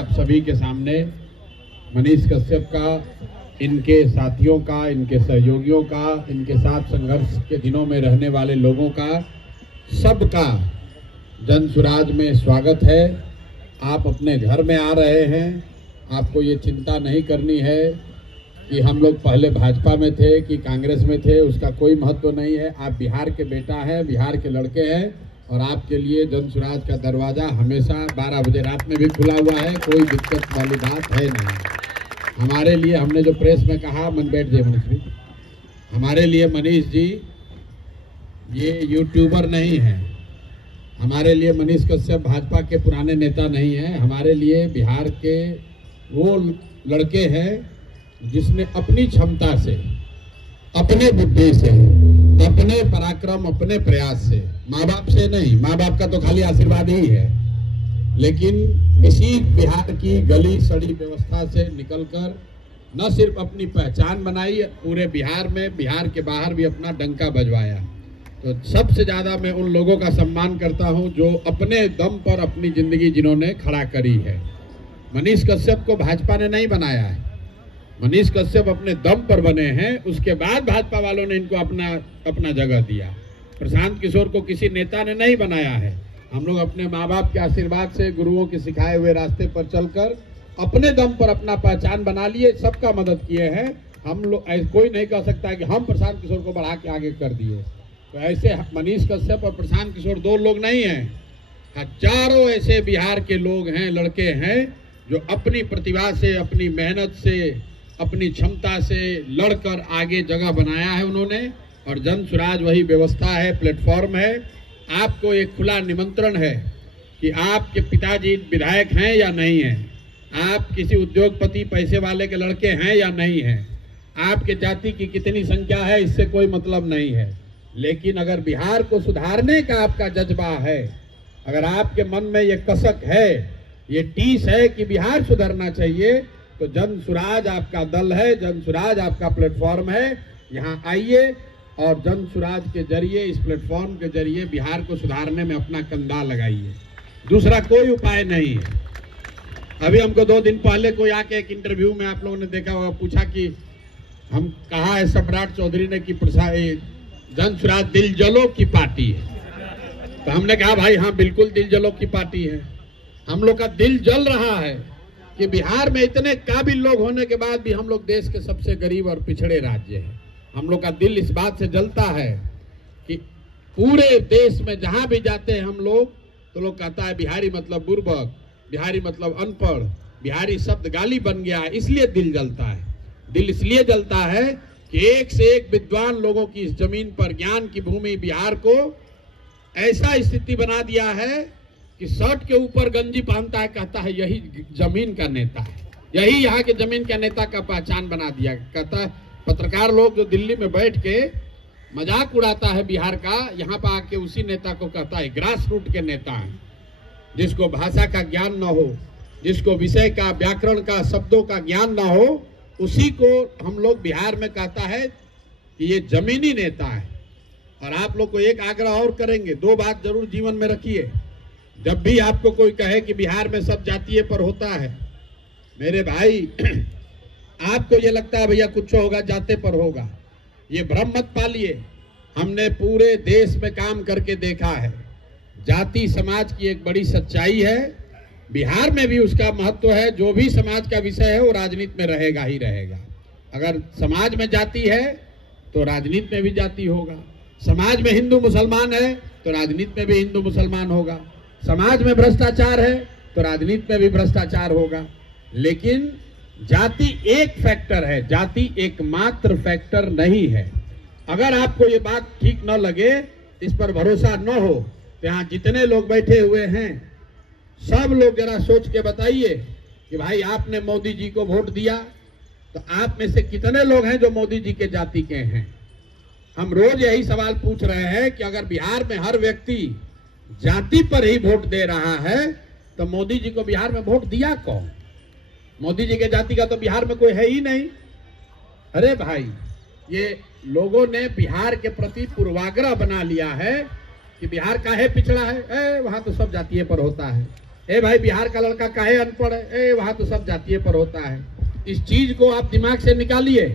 आप सभी के सामने मनीष कश्यप का, इनके साथियों का, इनके सहयोगियों का, इनके साथ संघर्ष के दिनों में रहने वाले लोगों का, सबका जन सुराज में स्वागत है। आप अपने घर में आ रहे हैं, आपको ये चिंता नहीं करनी है कि हम लोग पहले भाजपा में थे कि कांग्रेस में थे, उसका कोई महत्व नहीं है। आप बिहार के बेटा हैं, बिहार के लड़के हैं और आपके लिए जन सुराज का दरवाज़ा हमेशा 12 बजे रात में भी खुला हुआ है, कोई दिक्कत वाली बात है नहीं। हमारे लिए, हमने जो प्रेस में कहा, मन बैठ जाए मनीष जी, हमारे लिए मनीष जी ये यूट्यूबर नहीं है, हमारे लिए मनीष कश्यप भाजपा के पुराने नेता नहीं हैं, हमारे लिए बिहार के वो लड़के हैं जिसने अपनी क्षमता से, अपने बुद्धि से, अपने पराक्रम, अपने प्रयास से, माँ बाप से नहीं, माँ बाप का तो खाली आशीर्वाद ही है, लेकिन इसी बिहार की गली सड़ी व्यवस्था से निकलकर न सिर्फ अपनी पहचान बनाई, पूरे बिहार में, बिहार के बाहर भी अपना डंका बजवाया। तो सबसे ज़्यादा मैं उन लोगों का सम्मान करता हूं जो अपने दम पर अपनी ज़िंदगी जिन्होंने खड़ा करी है। मनीष कश्यप को भाजपा ने नहीं बनाया है, मनीष कश्यप अपने दम पर बने हैं, उसके बाद भाजपा वालों ने इनको अपना जगह दिया। प्रशांत किशोर को किसी नेता ने नहीं बनाया है, हम लोग अपने माँ बाप के आशीर्वाद से, गुरुओं के सिखाए हुए रास्ते पर चलकर अपने दम पर अपना पहचान बना लिए, सबका मदद किए हैं। हम लोग, कोई नहीं कह सकता कि हम प्रशांत किशोर को बढ़ा के आगे कर दिए। तो ऐसे मनीष कश्यप और प्रशांत किशोर दो लोग नहीं हैं, हजारों ऐसे बिहार के लोग हैं, लड़के हैं जो अपनी प्रतिभा से, अपनी मेहनत से, अपनी क्षमता से लड़कर आगे जगह बनाया है उन्होंने। और जन सुराज वही व्यवस्था है, प्लेटफॉर्म है। आपको एक खुला निमंत्रण है कि आपके पिताजी विधायक हैं या नहीं हैं, आप किसी उद्योगपति पैसे वाले के लड़के हैं या नहीं हैं, आपके जाति की कितनी संख्या है इससे कोई मतलब नहीं है। लेकिन अगर बिहार को सुधारने का आपका जज्बा है, अगर आपके मन में ये कसक है, ये टीस है कि बिहार सुधरना चाहिए, तो जन सुराज आपका दल है, जन सुराज आपका प्लेटफॉर्म है। यहाँ आइए और जन सुराज के जरिए, इस प्लेटफॉर्म के जरिए बिहार को सुधारने में अपना कंधा लगाइए। दूसरा कोई उपाय नहीं है। अभी हमको 2 दिन पहले कोई आके एक इंटरव्यू में आप लोगों ने देखा होगा, पूछा कि हम कहा है सम्राट चौधरी ने कि जन सुराज दिल जलो की पार्टी है। तो हमने कहा भाई हाँ, बिल्कुल दिल जलो की पार्टी है। हम लोग का दिल जल रहा है कि बिहार में इतने काबिल लोग होने के बाद भी हम लोग देश के सबसे गरीब और पिछड़े राज्य हैं। हम लोग का दिल इस बात से जलता है कि पूरे देश में जहां भी जाते हैं हम लोग, तो लोग कहता है बिहारी मतलब बुर्बक, बिहारी मतलब अनपढ़, बिहारी शब्द गाली बन गया है। इसलिए दिल जलता है। दिल इसलिए जलता है कि एक से एक विद्वान लोगों की इस जमीन पर, ज्ञान की भूमि बिहार को ऐसा स्थिति बना दिया है कि शर्ट के ऊपर गंजी पहनता है, कहता है यही जमीन का नेता है, यही यहाँ के जमीन का नेता का पहचान बना दिया। कहता है पत्रकार लोग जो दिल्ली में बैठ के मजाक उड़ाता है बिहार का, यहाँ पर आके उसी नेता को कहता है ग्रास रूट के नेता है। जिसको भाषा का ज्ञान न हो, जिसको विषय का, व्याकरण का, शब्दों का ज्ञान न हो, उसी को हम लोग बिहार में कहता है कि ये जमीनी नेता है। और आप लोग को एक आग्रह और करेंगे, 2 बात जरूर जीवन में रखिए। जब भी आपको कोई कहे कि बिहार में सब जातीय पर होता है, मेरे भाई आपको ये लगता है भैया कुछ होगा जाते पर होगा, ये भ्रम मत पालिए। हमने पूरे देश में काम करके देखा है, जाति समाज की एक बड़ी सच्चाई है, बिहार में भी उसका महत्व है। जो भी समाज का विषय है वो राजनीति में रहेगा ही रहेगा। अगर समाज में जाति है तो राजनीति में भी जाति होगा, समाज में हिंदू मुसलमान है तो राजनीति में भी हिंदू मुसलमान होगा, समाज में भ्रष्टाचार है तो राजनीति में भी भ्रष्टाचार होगा। लेकिन जाति एक फैक्टर है, जाति एकमात्र फैक्टर नहीं है। अगर आपको ये बात ठीक न लगे, इस पर भरोसा न हो, तो यहाँ जितने लोग बैठे हुए हैं सब लोग जरा सोच के बताइए कि भाई आपने मोदी जी को वोट दिया, तो आप में से कितने लोग हैं जो मोदी जी के जाति के हैं। हम रोज यही सवाल पूछ रहे हैं कि अगर बिहार में हर व्यक्ति जाति पर ही वोट दे रहा है तो मोदी जी को बिहार में वोट दिया कौन? मोदी जी के जाति का तो बिहार में कोई है ही नहीं। अरे भाई, ये लोगों ने बिहार के प्रति पूर्वाग्रह बना लिया है कि बिहार काहे पिछड़ा है, वहां तो सब जातीय पर होता है। ए भाई बिहार का लड़का काहे अनपढ़ है, ए वहां तो सब जातीय पर होता है। इस चीज को आप दिमाग से निकालिए।